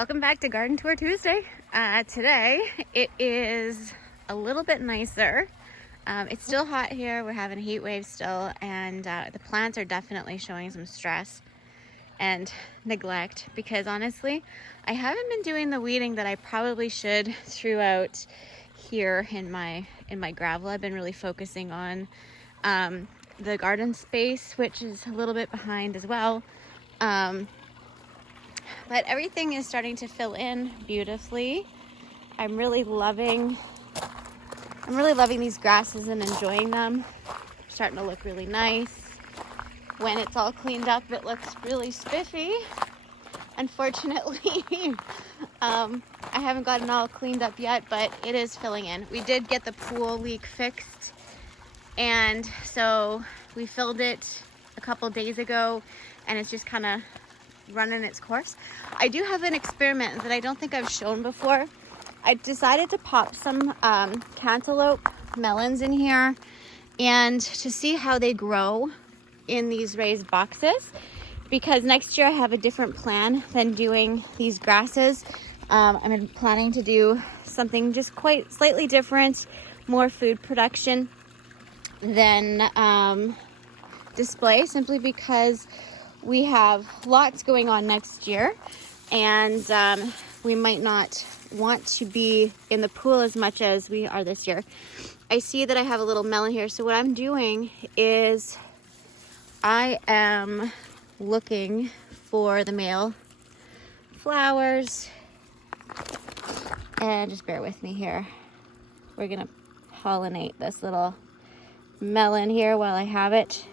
Welcome back to Garden Tour Tuesday. Today it is a little bit nicer. It's still hot here. We're having a heat wave still, and the plants are definitely showing some stress and neglect because honestly, I haven't been doing the weeding that I probably should throughout here in my gravel. I've been really focusing on the garden space, which is a little bit behind as well. But everything is starting to fill in beautifully. I'm really loving these grasses and enjoying them. Starting to look really nice. When it's all cleaned up, it looks really spiffy. Unfortunately, I haven't gotten all cleaned up yet, but it is filling in. We did get the pool leak fixed, and so we filled it a couple days ago, and it's just kind of running its course. I do have an experiment that I don't think I've shown before. I decided to pop some cantaloupe melons in here and to see how they grow in these raised boxes, because next year I have a different plan than doing these grasses. I'm planning to do something just quite slightly different, more food production than display, simply because we have lots going on next year, and we might not want to be in the pool as much as we are this year. I see that I have a little melon here, so what I'm doing is I am looking for the male flowers, and just bear with me here. We're gonna pollinate this little melon here while I have it.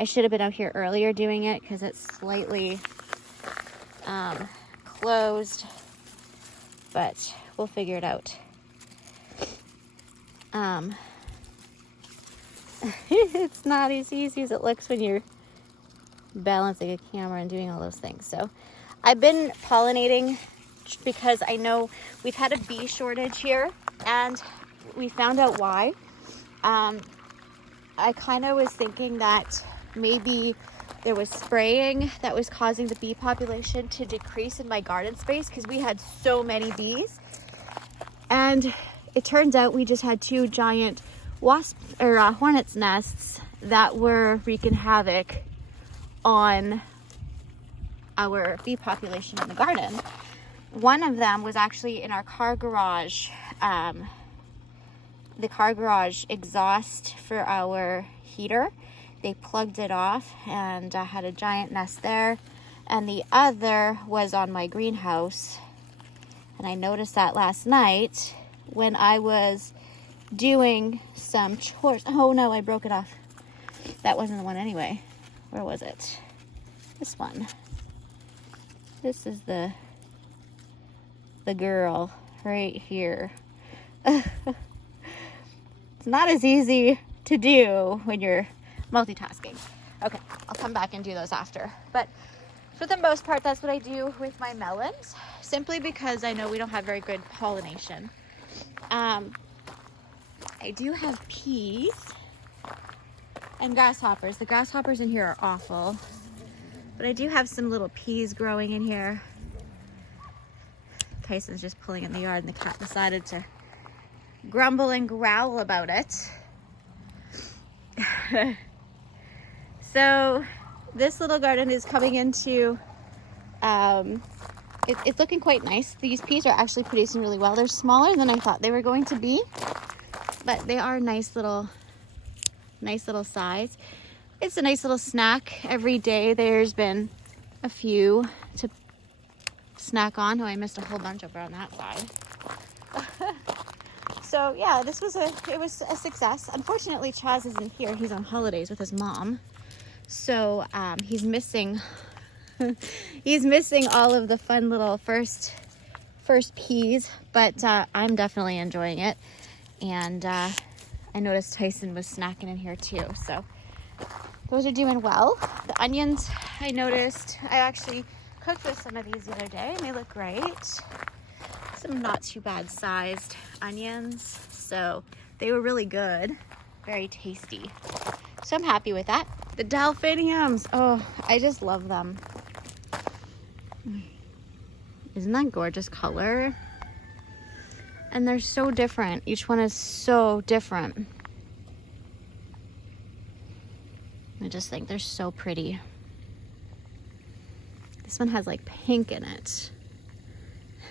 I should have been out here earlier doing it because it's slightly closed, but we'll figure it out. It's not as easy as it looks when you're balancing a camera and doing all those things. So I've been pollinating because I know we've had a bee shortage here, and we found out why. I kind of was thinking that maybe there was spraying that was causing the bee population to decrease in my garden space because we had so many bees. And it turns out we just had two giant hornet's nests that were wreaking havoc on our bee population in the garden. One of them was actually in our car garage. The car garage exhaust for our heater. They plugged it off and had a giant nest there. And the other was on my greenhouse. And I noticed that last night when I was doing some chores. Oh no, I broke it off. That wasn't the one anyway. Where was it? This one. This is the girl right here. It's not as easy to do when you're multitasking. Okay, I'll come back and do those after. But for the most part, that's what I do with my melons, simply because I know we don't have very good pollination. I do have peas and grasshoppers. The grasshoppers in here are awful, but I do have some little peas growing in here. Tyson's just pulling in the yard, and the cat decided to grumble and growl about it. So this little garden is coming into, it's looking quite nice. These peas are actually producing really well. They're smaller than I thought they were going to be, but they are nice little size. It's a nice little snack every day. There's been a few to snack on. Oh, I missed a whole bunch over on that side. So yeah, it was a success. Unfortunately, Chaz isn't here. He's on holidays with his mom. So he's missing all of the fun little first peas, but I'm definitely enjoying it. And I noticed Tyson was snacking in here too. So those are doing well. The onions, I noticed, I actually cooked with some of these the other day, and they look great. Some not too bad sized onions, so they were really good, very tasty. So I'm happy with that. The delphiniums, oh, I just love them. Isn't that gorgeous color? And they're so different. Each one is so different. I just think they're so pretty. This one has like pink in it.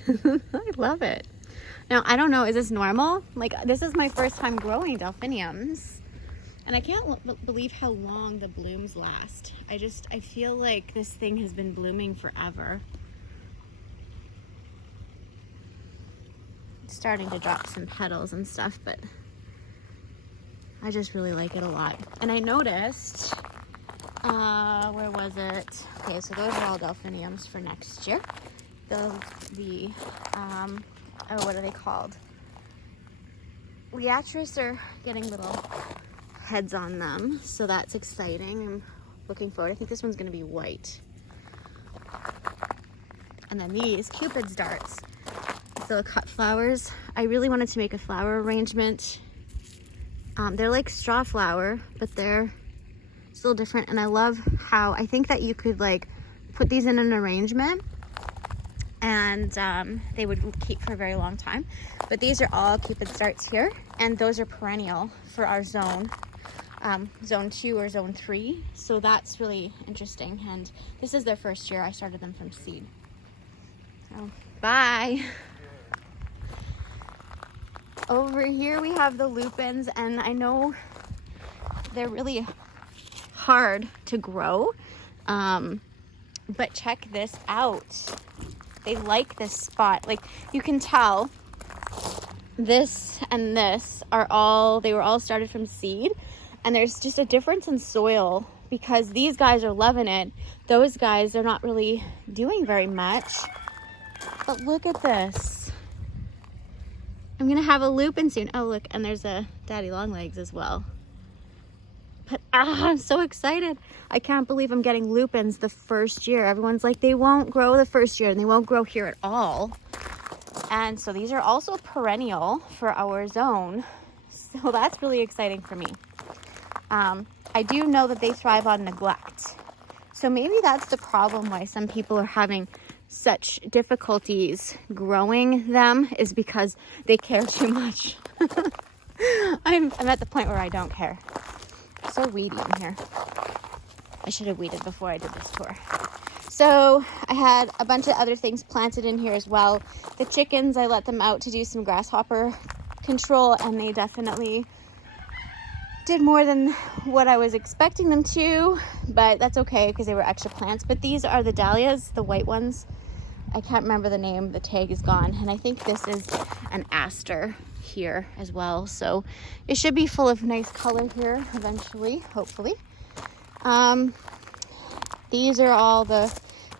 I love it. Now, I don't know, is this normal? Like, this is my first time growing delphiniums. And I can't believe how long the blooms last. I feel like this thing has been blooming forever. It's starting to drop some petals and stuff, but I just really like it a lot. And I noticed, where was it? Okay, so those are all delphiniums for next year. Oh, what are they called? Liatris are getting little heads on them, so that's exciting. I'm looking forward. I think this one's gonna be white. And then these Cupid's darts, the cut flowers. I really wanted to make a flower arrangement. They're like straw flower, but they're still different. And I love how, I think that you could like put these in an arrangement and they would keep for a very long time. But these are all Cupid's darts here, and those are perennial for our zone, zone 2 or zone 3. So that's really interesting. And this is their first year. I started them from seed. So, bye. Over here we have the lupins, and I know they're really hard to grow, but check this out. They like this spot. Like, you can tell this and this are all, they were all started from seed, and there's just a difference in soil because these guys are loving it. Those guys are not really doing very much. But look at this. I'm gonna have a lupin soon. Oh, look, and there's a daddy longlegs as well. But I'm so excited. I can't believe I'm getting lupins the first year. Everyone's like, they won't grow the first year and they won't grow here at all. And so these are also perennial for our zone. So that's really exciting for me. I do know that they thrive on neglect. So maybe that's the problem why some people are having such difficulties growing them, is because they care too much. I'm at the point where I don't care. So weedy in here. I should have weeded before I did this tour. So I had a bunch of other things planted in here as well. The chickens, I let them out to do some grasshopper control, and they definitely did more than what I was expecting them to, but that's okay because they were extra plants. But these are the dahlias, the white ones. I can't remember the name, the tag is gone. And I think this is an aster here as well. So it should be full of nice color here eventually, hopefully. These are all the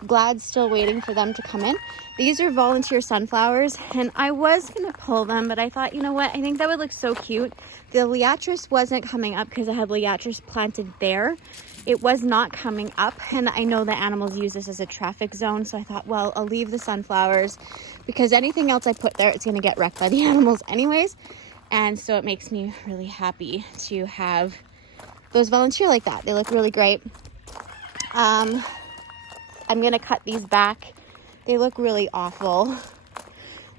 glads, still waiting for them to come in. These are volunteer sunflowers, and I was gonna pull them, but I thought, you know what, I think that would look so cute. The liatris wasn't coming up because I had liatris planted there. It was not coming up, and I know the animals use this as a traffic zone, so I thought, well, I'll leave the sunflowers because anything else I put there, it's gonna get wrecked by the animals anyways. And so it makes me really happy to have those volunteer like that. They look really great. I'm gonna cut these back. They look really awful.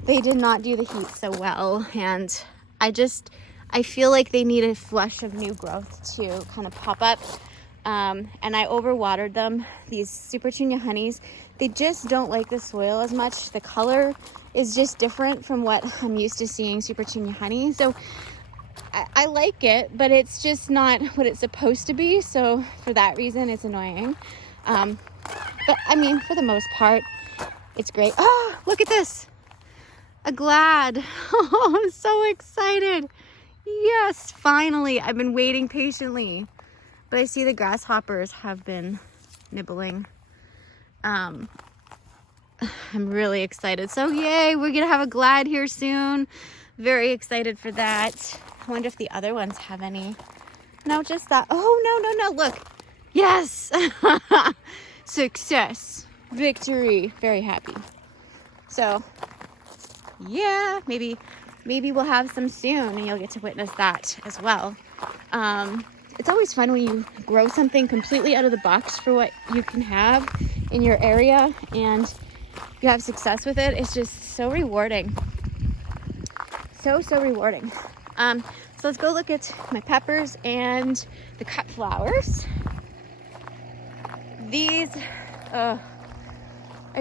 They did not do the heat so well, and I feel like they need a flush of new growth to kind of pop up. And I overwatered them. These Super Tunia honeys, they just don't like the soil as much. The color is just different from what I'm used to seeing Super Tunia honey. So I like it, but it's just not what it's supposed to be. So for that reason, it's annoying. But I mean, for the most part, it's great. Oh, look at this. A glad. Oh, I'm so excited. Yes, finally. I've been waiting patiently. But I see the grasshoppers have been nibbling. I'm really excited. So yay, we're gonna have a glad here soon. Very excited for that. I wonder if the other ones have any. No, just that. Oh, no, look. Yes. Success. Victory. Very happy. So yeah, maybe we'll have some soon and you'll get to witness that as well. It's always fun when you grow something completely out of the box for what you can have in your area, and you have success with it, it's just so rewarding. So rewarding. So let's go look at my peppers and the cut flowers. These, I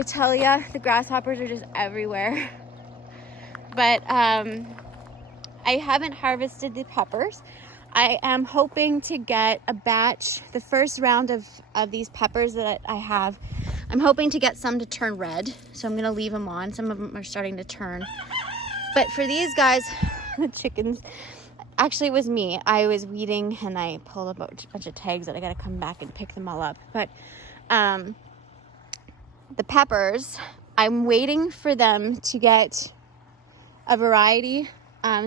tell ya, the grasshoppers are just everywhere. But I haven't harvested the peppers. I am hoping to get a batch, the first round of these peppers that I have. I'm hoping to get some to turn red, so I'm gonna leave them on. Some of them are starting to turn. But for these guys, the chickens, actually it was me. I was weeding and I pulled a bunch of tags that I gotta come back and pick them all up. But the peppers, I'm waiting for them to get a variety.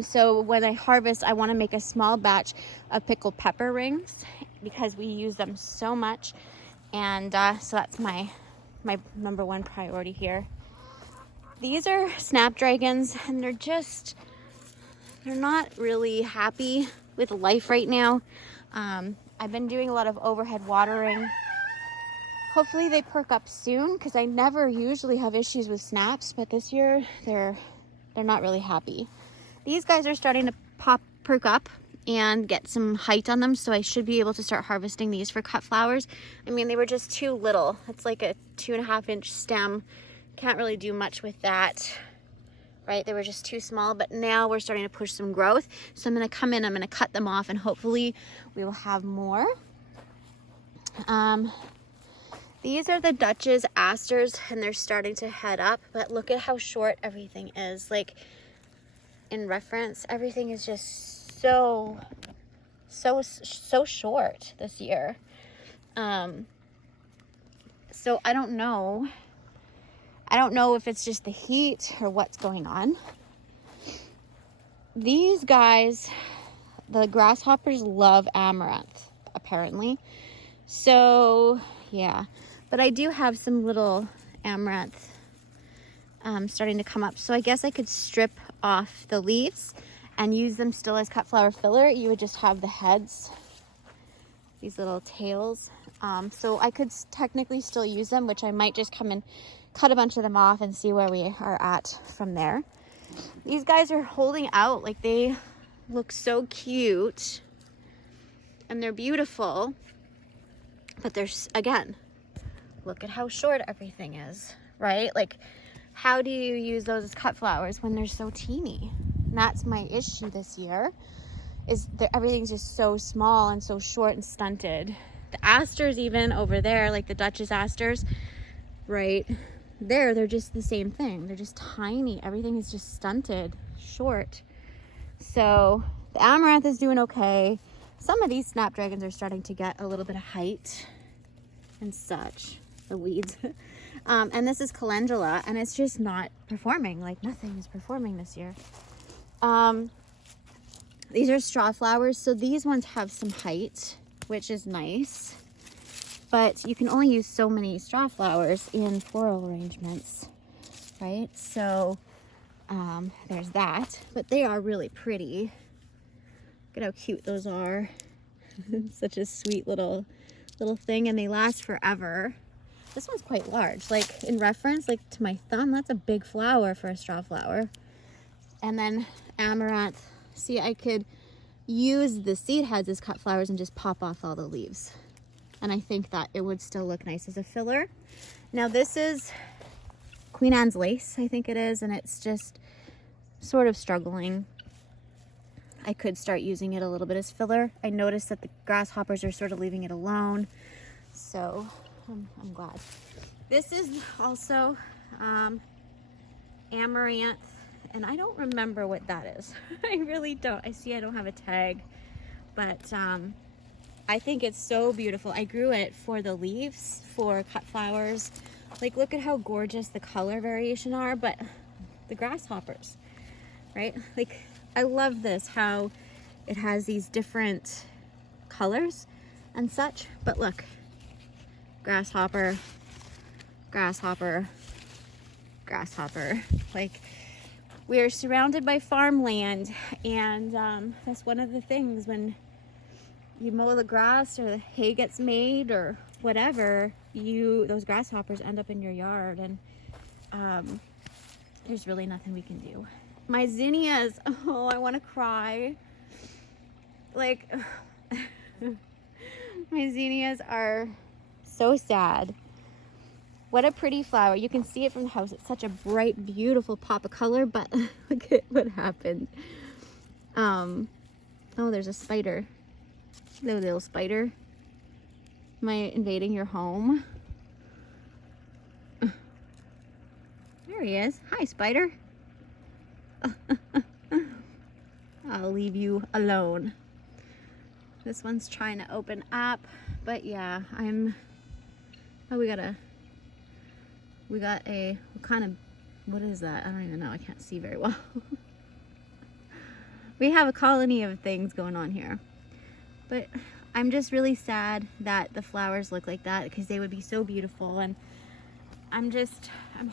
So when I harvest, I want to make a small batch of pickled pepper rings because we use them so much. And so that's my number one priority here. These are snapdragons, and they're not really happy with life right now. I've been doing a lot of overhead watering. Hopefully they perk up soon, because I never usually have issues with snaps, but this year they're not really happy. These guys are starting to perk up and get some height on them, so I should be able to start harvesting these for cut flowers. I mean, they were just too little. It's like a 2.5-inch stem. Can't really do much with that, right? They were just too small, but now we're starting to push some growth. So I'm gonna come in, I'm gonna cut them off, and hopefully we will have more. These are the Dutch's asters, and they're starting to head up, but look at how short everything is. Like, in reference, everything is just so short this year. So I don't know if it's just the heat or what's going on. These guys, the grasshoppers, love amaranth, apparently. So yeah, but I do have some little amaranth starting to come up. So I guess I could strip off the leaves and use them still as cut flower filler. You would just have the heads, these little tails. So I could technically still use them, which I might just come and cut a bunch of them off and see where we are at from there. These guys are holding out. Like, they look so cute and they're beautiful, but there's, again, look at how short everything is, right? Like, how do you use those as cut flowers when they're so teeny? And that's my issue this year, is that everything's just so small and so short and stunted. The asters, even over there, like the Dutch's asters, right there, they're just the same thing. They're just tiny. Everything is just stunted, short. So the amaranth is doing okay. Some of these snapdragons are starting to get a little bit of height and such, the weeds. And this is calendula, and it's just not performing. Like, nothing is performing this year. These are straw flowers, so these ones have some height, which is nice. But you can only use so many straw flowers in floral arrangements, right? So there's that. But they are really pretty. Look at how cute those are. Such a sweet little thing, and they last forever. This one's quite large. Like, in reference, like to my thumb, that's a big flower for a straw flower. And then amaranth. See, I could use the seed heads as cut flowers and just pop off all the leaves. And I think that it would still look nice as a filler. Now this is Queen Anne's lace, I think it is, and it's just sort of struggling. I could start using it a little bit as filler. I noticed that the grasshoppers are sort of leaving it alone, so I'm glad. This is also amaranth, and I don't remember what that is. I really don't. I see I don't have a tag, but I think it's so beautiful. I grew it for the leaves, for cut flowers. Like, look at how gorgeous the color variation are, but the grasshoppers, right? Like, I love this, how it has these different colors and such, but look, grasshopper, grasshopper, grasshopper. Like, we are surrounded by farmland, and that's one of the things when you mow the grass or the hay gets made or whatever, those grasshoppers end up in your yard. And there's really nothing we can do. My zinnias, oh, I want to cry. Like, my zinnias are so sad. What a pretty flower. You can see it from the house. It's such a bright, beautiful pop of color, but look at what happened. Oh, there's a spider. Little spider. Am I invading your home? There he is. Hi, spider. I'll leave you alone. This one's trying to open up, but yeah, oh, we got a, what is that? I don't even know. I can't see very well. We have a colony of things going on here. But I'm just really sad that the flowers look like that, because they would be so beautiful. And I'm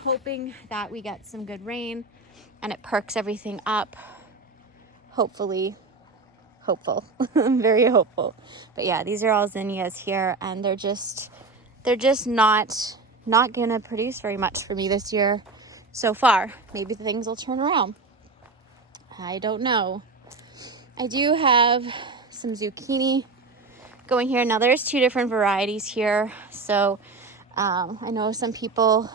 hoping that we get some good rain and it perks everything up. Hopefully. Hopeful. I'm very hopeful. But yeah, these are all zinnias here, and they're just not gonna produce very much for me this year so far. Maybe things will turn around. I don't know. I do have some zucchini going here. Now there's 2 different varieties here. So I know some people,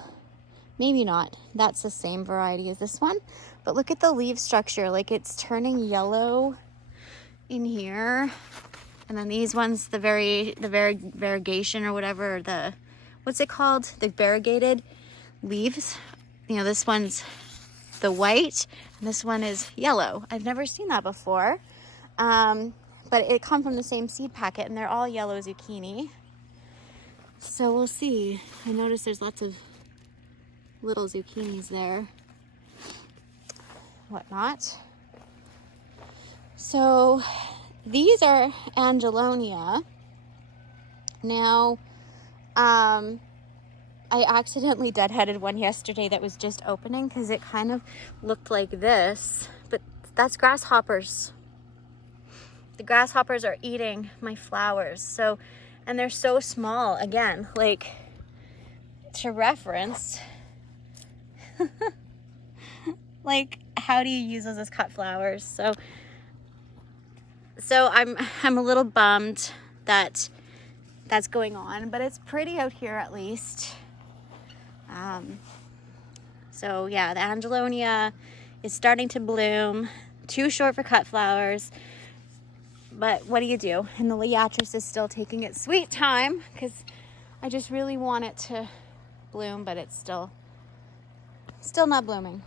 maybe not, that's the same variety as this one, but look at the leaf structure. Like, it's turning yellow in here. And then these ones, the variegation or whatever, what's it called? The variegated leaves. You know, this one's the white and this one is yellow. I've never seen that before. But it come from the same seed packet, and they're all yellow zucchini. So we'll see. I noticed there's lots of little zucchinis there. Whatnot. So these are Angelonia. Now, I accidentally deadheaded one yesterday that was just opening because it kind of looked like this, but that's grasshoppers. The grasshoppers are eating my flowers. So, and they're so small. Again, like, to reference, like, how do you use those as cut flowers? So I'm a little bummed that that's going on, but it's pretty out here at least. So yeah, the Angelonia is starting to bloom. Too short for cut flowers, but what do you do? And the Liatris is still taking its sweet time because I just really want it to bloom, but it's still not blooming.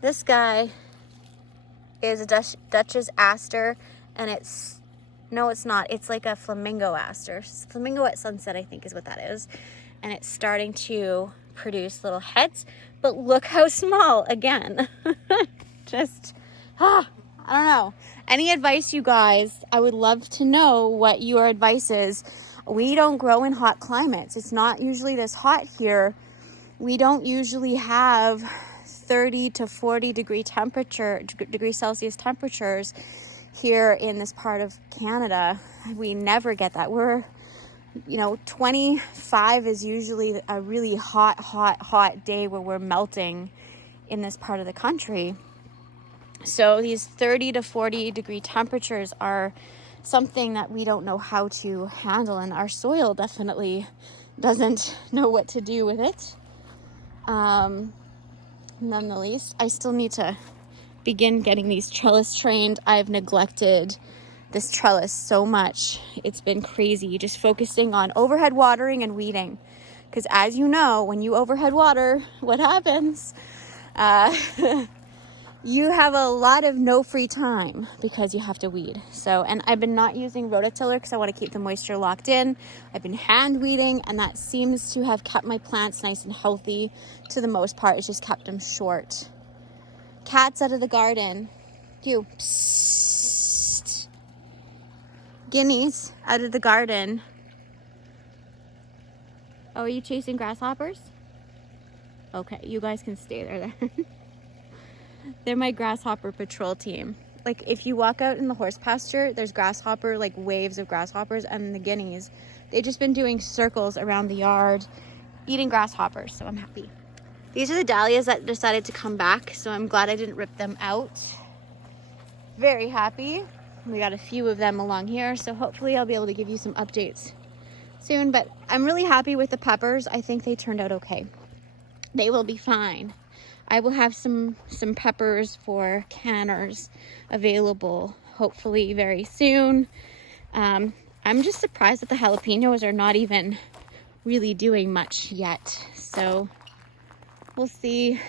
This guy is a Dutch's aster, and it's not. It's like a flamingo aster. Flamingo at sunset, I think, is what that is. And it's starting to produce little heads, but look how small again. I don't know. Any advice, you guys? I would love to know what your advice is. We don't grow in hot climates. It's not usually this hot here. We don't usually have 30 to 40 degree Celsius temperatures here in this part of Canada. We never get that. 25 is usually a really hot day where we're melting in this part of the country. So these 30 to 40 degree temperatures are something that we don't know how to handle, and our soil definitely doesn't know what to do with it. None the least, I still need to begin getting these trellis trained. I've neglected this trellis so much. It's been crazy, just focusing on overhead watering and weeding. Because as you know, when you overhead water, what happens? You have a lot of no free time because you have to weed. So, and I've been not using rototiller because I want to keep the moisture locked in. I've been hand weeding, and that seems to have kept my plants nice and healthy to the most part. It's just kept them short. Cats out of the garden. You. Psst. Guineas out of the garden. Oh, are you chasing grasshoppers? Okay, you guys can stay there then. They're my grasshopper patrol team. Like, if you walk out in the horse pasture, there's waves of grasshoppers, and the guineas They've just been doing circles around the yard, eating grasshoppers, so I'm happy. These are the dahlias that decided to come back, so I'm glad I didn't rip them out. Very happy. We got a few of them along here, so hopefully I'll be able to give you some updates soon, but I'm really happy with the peppers. I think they turned out okay. They will be fine. I will have some peppers for canners available hopefully very soon. I'm just surprised that the jalapenos are not even really doing much yet, so we'll see.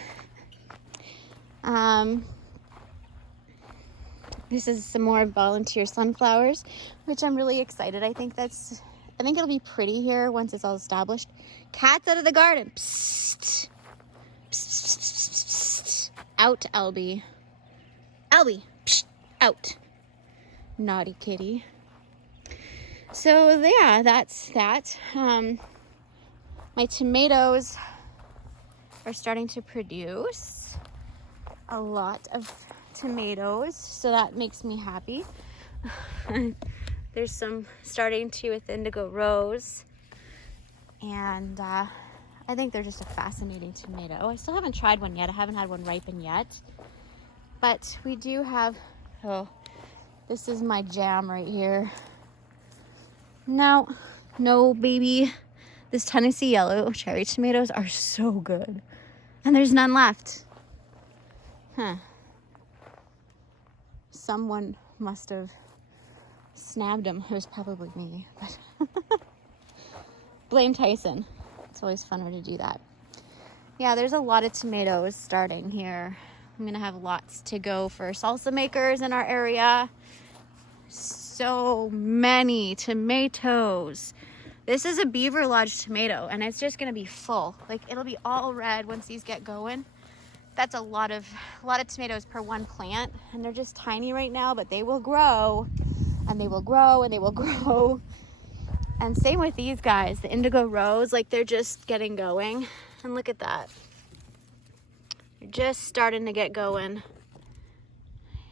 This is some more volunteer sunflowers, which I'm really excited. I think it'll be pretty here once it's all established. Cats out of the garden. Psst. Psst, psst, psst, psst. Out, Albie. Albie, psst, out. Naughty kitty. So yeah, that's that. My tomatoes are starting to produce a lot of tomatoes, so that makes me happy. There's some starting to with indigo rose, and I think they're just a fascinating tomato. I still haven't tried one yet. I haven't had one ripen yet, but we do have, this is my jam right here. No, baby. This Tennessee yellow cherry tomatoes are so good. And there's none left. Huh. Someone must have snagged them. It was probably me. But blame Tyson. It's always funner to do that. Yeah, there's a lot of tomatoes starting here. I'm going to have lots to go for salsa makers in our area. So many tomatoes. This is a Beaver Lodge tomato, and it's just gonna be full. Like, it'll be all red once these get going. That's a lot of tomatoes per one plant, and they're just tiny right now, but they will grow, and they will grow, and they will grow. And same with these guys, the indigo rose, like, they're just getting going. And look at that. They're just starting to get going.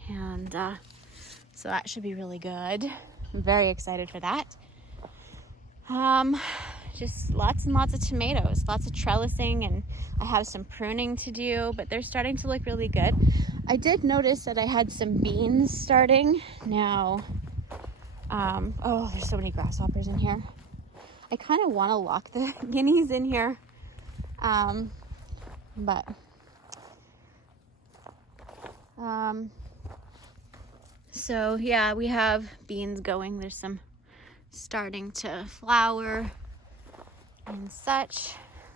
And so that should be really good. I'm very excited for that. Just lots and lots of tomatoes, lots of trellising, and I have some pruning to do, but they're starting to look really good. I did notice that I had some beans starting now. Oh, there's so many grasshoppers in here. I kind of want to lock the guineas in here. So yeah, we have beans going. There's some starting to flower and such.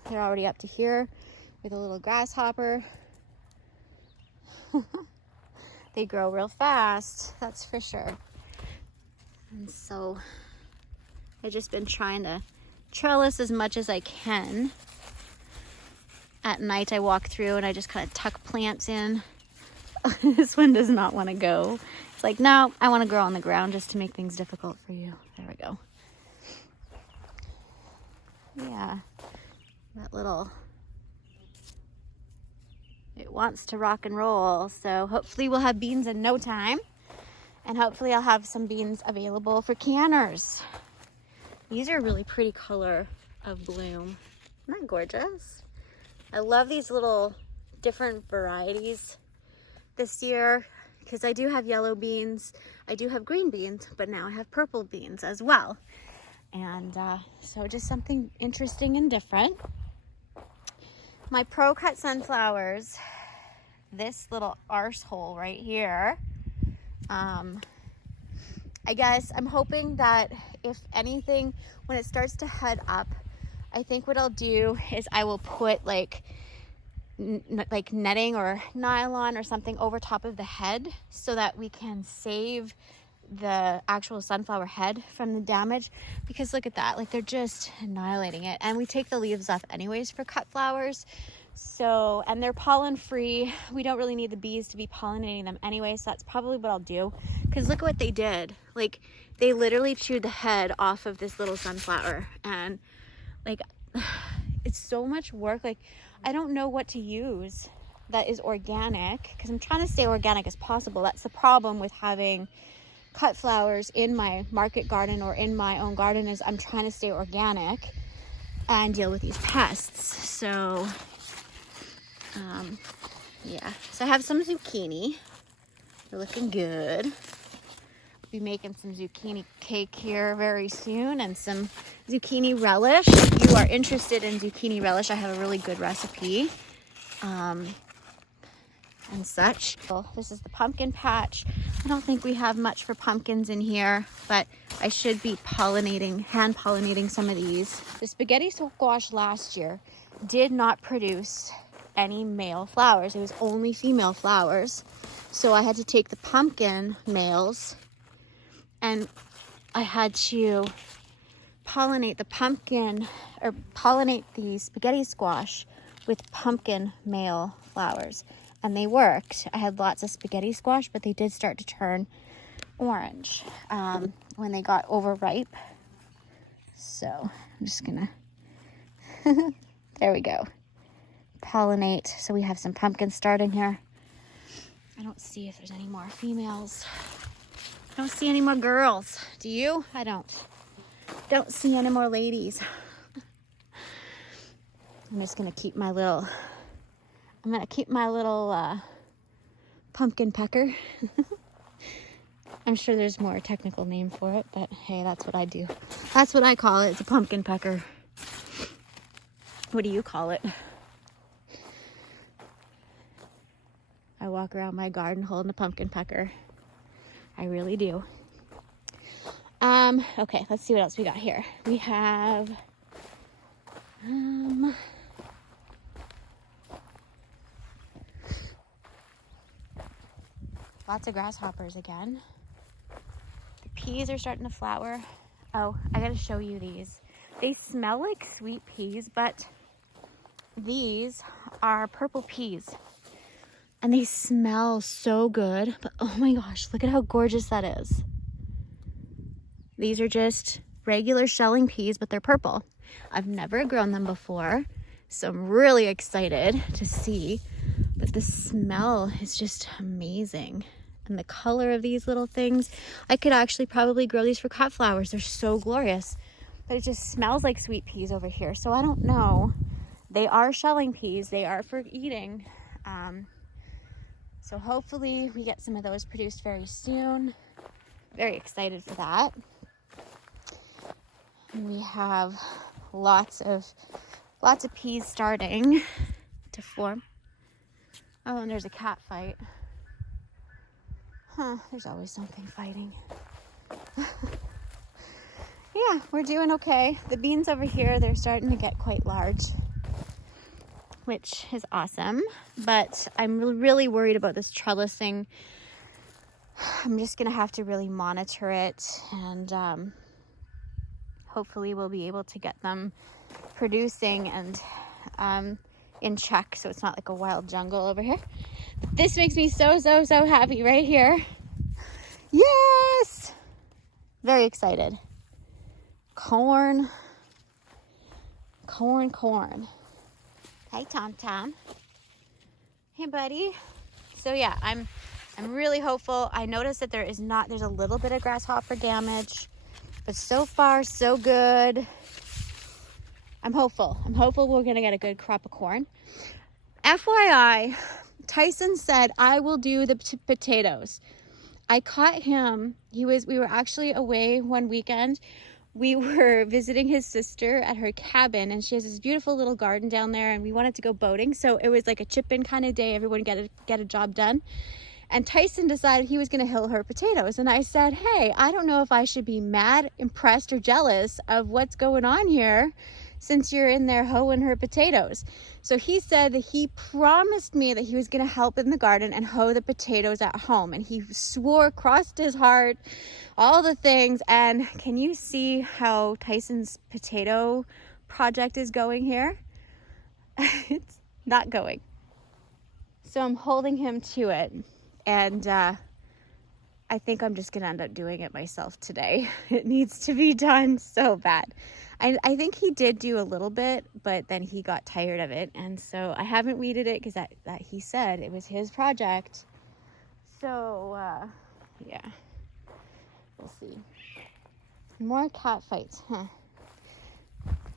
They're already up to here with a little grasshopper. They grow real fast, that's for sure. And so I've just been trying to trellis as much as I can. At night I walk through and I just kind of tuck plants in. This one does not want to go. It's like, no, I want to grow on the ground just to make things difficult for you. There we go. Yeah, that little, it wants to rock and roll. So hopefully we'll have beans in no time. And hopefully I'll have some beans available for canners. These are a really pretty color of bloom. Isn't that gorgeous? I love these little different varieties this year because I do have yellow beans, I do have green beans, but now I have purple beans as well. And so just something interesting and different. My Pro Cut sunflowers, this little arsehole right here, I guess I'm hoping that if anything, when it starts to head up, I think what I'll do is I will put like netting or nylon or something over top of the head so that we can save the actual sunflower head from the damage, because look at that, like they're just annihilating it. And we take the leaves off anyways for cut flowers, so, and they're pollen free. We don't really need the bees to be pollinating them anyway, so that's probably what I'll do. Because look at what they did, like they literally chewed the head off of this little sunflower, and like it's so much work. Like I don't know what to use that is organic, because I'm trying to stay organic as possible. That's the problem with having cut flowers in my market garden or in my own garden is I'm trying to stay organic and deal with these pests. So yeah, so I have some zucchini. They're looking good. Be making some zucchini cake here very soon, and some zucchini relish. If you are interested in zucchini relish, I have a really good recipe and such. Well, this is the pumpkin patch. I don't think we have much for pumpkins in here, but I should be hand pollinating some of these. The spaghetti squash last year did not produce any male flowers. It was only female flowers. So I had to take the pumpkin males and I had to pollinate the pumpkin, or pollinate the spaghetti squash with pumpkin male flowers. And they worked. I had lots of spaghetti squash, but they did start to turn orange when they got overripe. So I'm just gonna, there we go. Pollinate. So we have some pumpkins starting here. I don't see if there's any more females. I don't see any more girls. Do you? I don't see any more ladies. I'm just gonna keep my little, pumpkin pecker. I'm sure there's more technical name for it, but hey, that's what I do. That's what I call it. It's a pumpkin pecker. What do you call it? I walk around my garden holding a pumpkin pecker. I really do. Okay, let's see what else we got here. We have lots of grasshoppers again. The peas are starting to flower. Oh, I gotta show you these. They smell like sweet peas, but these are purple peas. And they smell so good, but oh my gosh, look at how gorgeous that is. These are just regular shelling peas, but they're purple. I've never grown them before, so I'm really excited to see. But the smell is just amazing. And the color of these little things, I could actually probably grow these for cut flowers. They're so glorious, but it just smells like sweet peas over here. So I don't know. They are shelling peas. They are for eating. So hopefully we get some of those produced very soon. Very excited for that. And we have lots of peas starting to form. Oh, and there's a cat fight. Huh, there's always something fighting. Yeah, we're doing okay. The beans over here, they're starting to get quite large, which is awesome. But I'm really worried about this trellising. I'm just gonna have to really monitor it, and hopefully we'll be able to get them producing and in check, so it's not like a wild jungle over here. But this makes me so happy right here. Yes! Very excited. Corn. Hey, Tom. Hey, buddy. So yeah, I'm really hopeful. I noticed that there's a little bit of grasshopper damage, but so far so good. I'm hopeful we're gonna get a good crop of corn. FYI, Tyson said I will do the potatoes. I caught him. We were actually away one weekend. We were visiting his sister at her cabin, and she has this beautiful little garden down there, and we wanted to go boating. So it was like a chip-in kind of day. Everyone get a job done. And Tyson decided he was going to hill her potatoes. And I said, hey, I don't know if I should be mad, impressed, or jealous of what's going on here since you're in there hoeing her potatoes. So he said that he promised me that he was going to help in the garden and hoe the potatoes at home. And he swore, crossed his heart, all the things. And can you see how Tyson's potato project is going here? It's not going. So I'm holding him to it. And I think I'm just going to end up doing it myself today. It needs to be done so bad. I think he did do a little bit, but then he got tired of it. And so I haven't weeded it because that he said it was his project. So, yeah. We'll see. More cat fights, huh?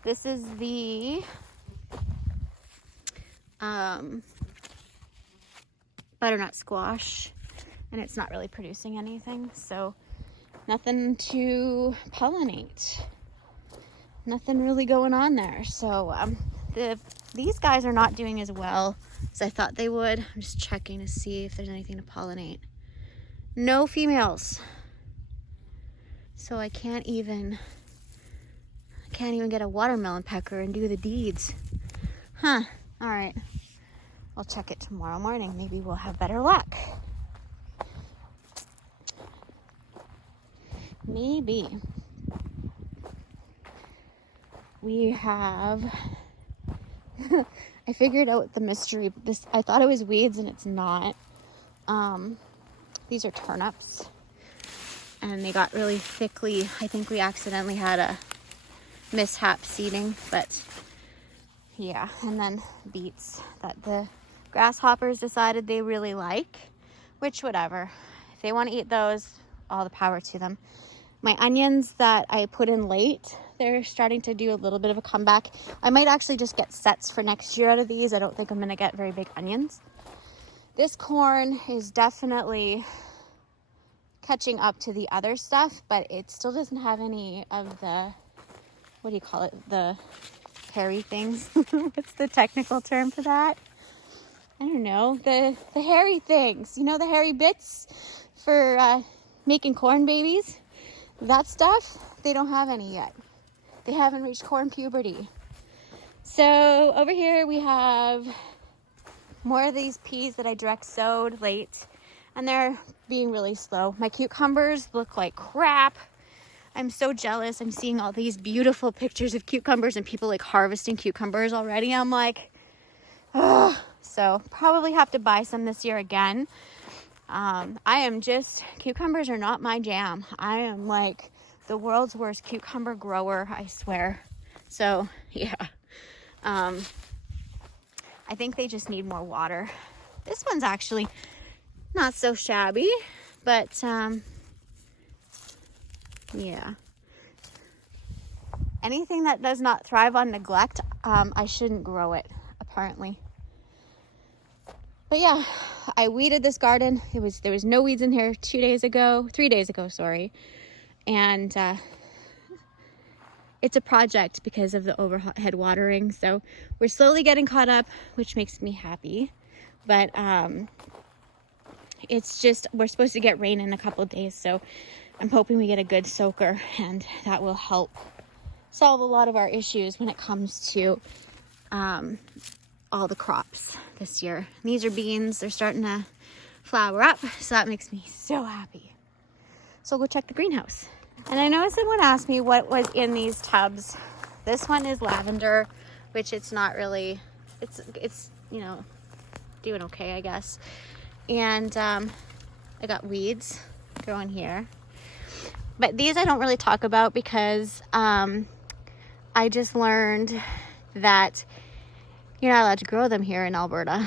This is the butternut squash, and it's not really producing anything, so nothing to pollinate. Nothing really going on there. So these guys are not doing as well as I thought they would. I'm just checking to see if there's anything to pollinate. No females. So I can't even get a watermelon pecker and do the deeds. Huh. All right. I'll check it tomorrow morning. Maybe we'll have better luck. Maybe. We have I figured out the mystery. I thought it was weeds and it's not. These are turnips. And they got really thickly. I think we accidentally had a mishap seeding, but yeah. And then beets that the grasshoppers decided they really like, which whatever. If they want to eat those, all the power to them. My onions that I put in late, they're starting to do a little bit of a comeback. I might actually just get sets for next year out of these. I don't think I'm going to get very big onions. This corn is definitely catching up to the other stuff, but it still doesn't have any of the, what do you call it, the hairy things. What's the technical term for that? I don't know. The hairy things. You know, the hairy bits for making corn babies? That stuff, they don't have any yet. They haven't reached corn puberty. So over here we have more of these peas that I direct sowed late, and they're being really slow. My cucumbers look like crap. I'm so jealous. I'm seeing all these beautiful pictures of cucumbers and people like harvesting cucumbers already. I'm like, ugh. So probably have to buy some this year again. Cucumbers are not my jam. I am like the world's worst cucumber grower, I swear. So yeah, I think they just need more water. This one's actually not so shabby, but yeah. Anything that does not thrive on neglect, I shouldn't grow it, apparently. But yeah, I weeded this garden. There was no weeds in here 3 days ago, sorry. And it's a project because of the overhead watering. So we're slowly getting caught up, which makes me happy. But it's just, we're supposed to get rain in a couple of days. So I'm hoping we get a good soaker, and that will help solve a lot of our issues when it comes to all the crops this year. And these are beans. They're starting to flower up, so that makes me so happy. So I'll go check the greenhouse. And I know someone asked me what was in these tubs. This one is lavender, which it's not really, it's you know, doing okay, I guess. And I got weeds growing here. But these I don't really talk about because I just learned that you're not allowed to grow them here in Alberta.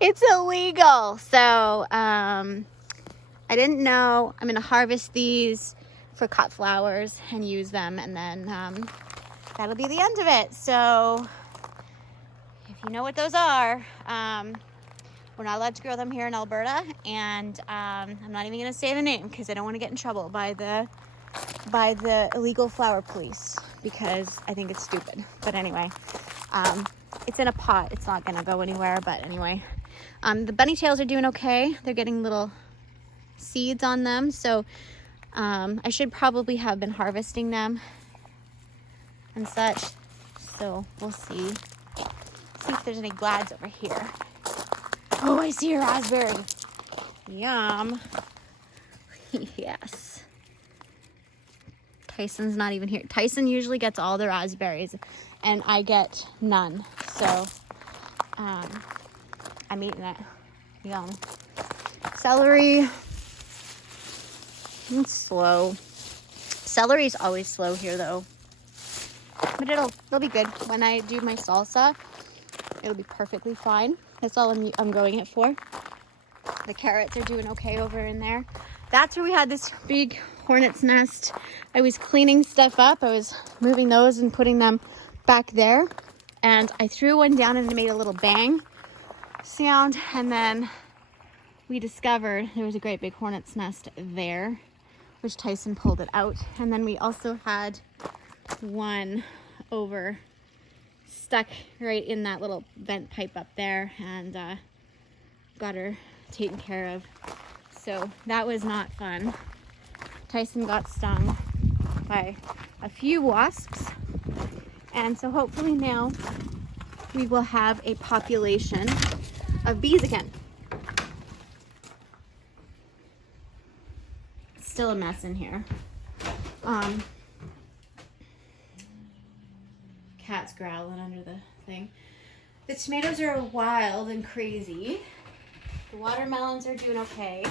It's illegal. So I didn't know. I'm going to harvest these for cut flowers and use them, and then that'll be the end of it. So if you know what those are, we're not allowed to grow them here in Alberta, and I'm not even going to say the name because I don't want to get in trouble by the illegal flower police, because I think it's stupid. But anyway, it's in a pot. It's not going to go anywhere. But anyway, the bunny tails are doing okay. They're getting little seeds on them, so I should probably have been harvesting them and such. So we'll see if there's any glads over here. Oh, I see a raspberry. Yum. Yes. Tyson's not even here. Tyson usually gets all the raspberries, and I get none. So I'm eating it. Yum. Celery. It's slow. Celery's always slow here, though. But it'll be good. When I do my salsa, it'll be perfectly fine. That's all I'm growing it for. The carrots are doing okay over in there. that's where we had this big hornet's nest. I was cleaning stuff up. I was moving those and putting them back there. And I threw one down and it made a little bang sound. And then we discovered there was a great big hornet's nest there, which Tyson pulled it out. And then we also had one over stuck right in that little vent pipe up there, and got her taken care of. So that was not fun. Tyson got stung by a few wasps, and so hopefully now we will have a population of bees again. It's still a mess in here. Cat's growling under the thing. The tomatoes are wild and crazy. The watermelons are doing okay.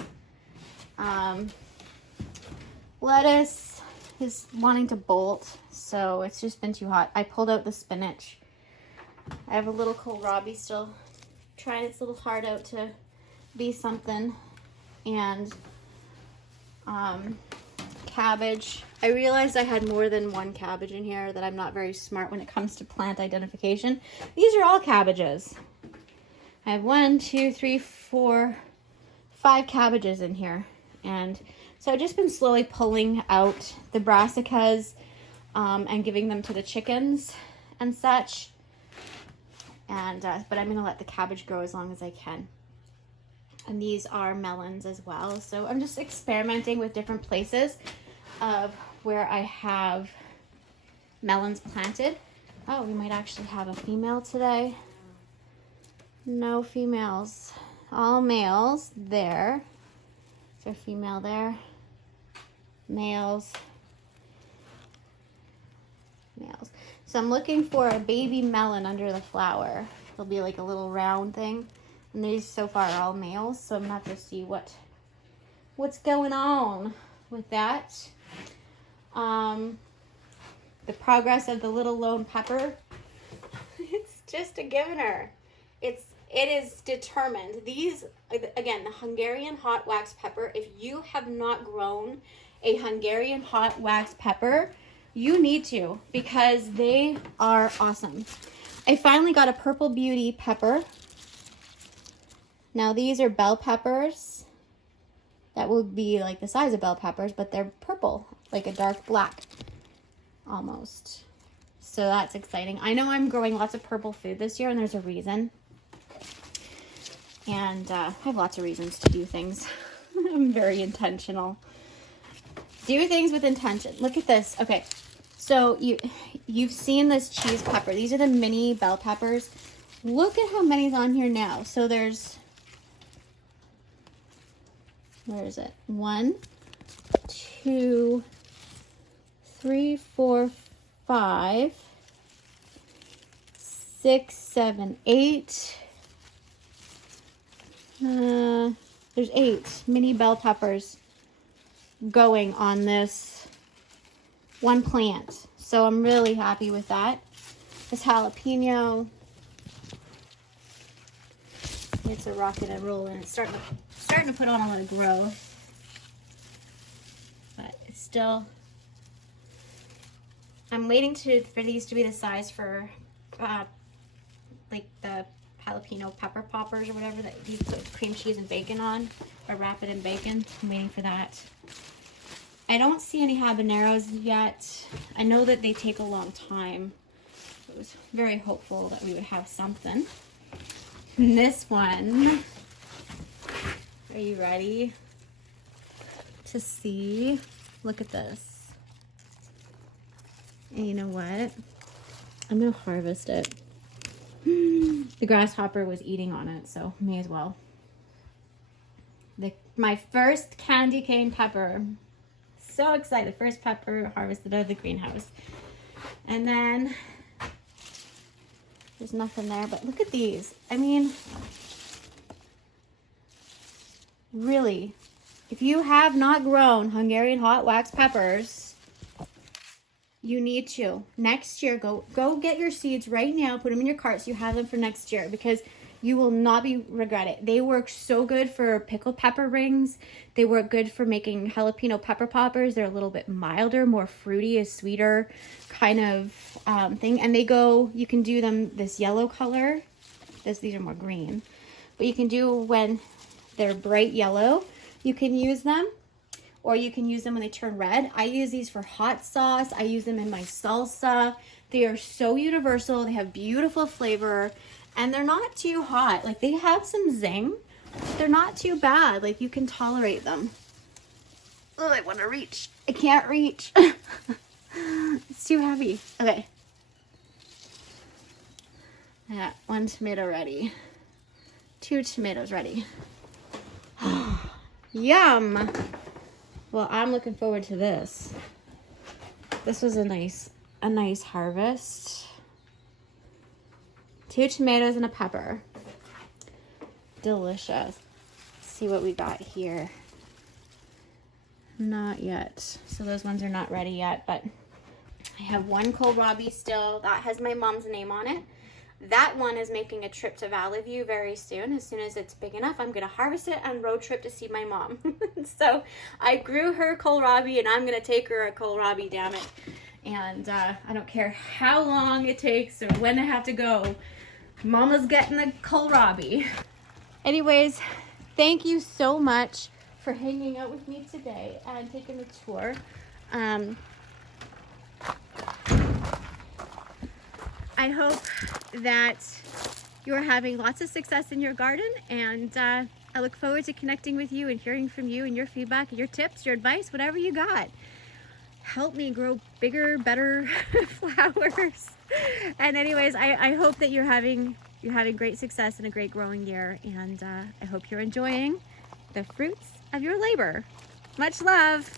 Lettuce is wanting to bolt, so it's just been too hot. I pulled out the spinach. I have a little kohlrabi still trying its little heart out to be something. And cabbage. I realized I had more than one cabbage in here, that I'm not very smart when it comes to plant identification. These are all cabbages. I have 1, 2, 3, 4, 5 cabbages in here. And so I've just been slowly pulling out the brassicas and giving them to the chickens and such. And but I'm going to let the cabbage grow as long as I can. And these are melons as well. So I'm just experimenting with different places of where I have melons planted. Oh, we might actually have a female today. No females, all males there. Is there a female there? Males. Males. So I'm looking for a baby melon under the flower. It'll be like a little round thing. And these so far are all males, so I'm gonna have to see what's going on with that. The progress of the little lone pepper, it's just a giving her. It is determined. These, again, the Hungarian hot wax pepper, if you have not grown a Hungarian hot wax pepper, you need to, because they are awesome. I finally got a Purple Beauty pepper. Now these are bell peppers that will be like the size of bell peppers, but they're purple, like a dark black almost. So that's exciting. I know I'm growing lots of purple food this year, and there's a reason. And I have lots of reasons to do things. I'm very intentional. Do things with intention. Look at this. Okay, so you've seen this cheese pepper. These are the mini bell peppers. Look at how many's on here now. So there's, where is it? 1, 2, 3, 4, 5, 6, 7, 8. There's 8 mini bell peppers going on this one plant. So I'm really happy with that. This jalapeno, it's a rocket and roll, and it's starting to put on a lot of growth. But it's still, I'm waiting for these to be the size for like the jalapeno pepper poppers or whatever that you put cream cheese and bacon on, or wrap it in bacon. I'm waiting for that. I don't see any habaneros yet. I know that they take a long time. I was very hopeful that we would have something. And this one, are you ready to see? Look at this. And you know what? I'm gonna harvest it. The grasshopper was eating on it, so may as well. My first candy cane pepper. So excited. First pepper harvested out of the greenhouse. And then there's nothing there, but look at these. I mean, really, if you have not grown Hungarian hot wax peppers, you need to. Next year, go get your seeds right now. Put them in your cart so you have them for next year, because You will not regret it. They work so good for pickled pepper rings. They work good for making jalapeno pepper poppers. They're a little bit milder, more fruity, a sweeter kind of thing. And they go, you can do them this yellow color. These are more green. But you can do when they're bright yellow. You can use them, or you can use them when they turn red. I use these for hot sauce. I use them in my salsa. They are so universal. They have beautiful flavor. And they're not too hot. Like, they have some zing. They're not too bad. Like, you can tolerate them. Oh, I want to reach. I can't reach. It's too heavy. Okay. I got 1 tomato ready. 2 tomatoes ready. Yum. Well, I'm looking forward to this. This was a nice harvest. 2 tomatoes and a pepper. Delicious. Let's see what we got here. Not yet. So those ones are not ready yet, but I have 1 kohlrabi still. That has my mom's name on it. That one is making a trip to Valley View very soon. As soon as it's big enough, I'm going to harvest it and road trip to see my mom. So I grew her kohlrabi, and I'm going to take her a kohlrabi, damn it. And I don't care how long it takes or when I have to go. Mama's getting a kohlrabi. Anyways, thank you so much for hanging out with me today and taking the tour. I hope that you're having lots of success in your garden, and I look forward to connecting with you and hearing from you and your feedback, your tips, your advice, whatever you got. Help me grow bigger, better flowers. And anyways, I hope that you're having great success and a great growing year, and I hope you're enjoying the fruits of your labor. Much love.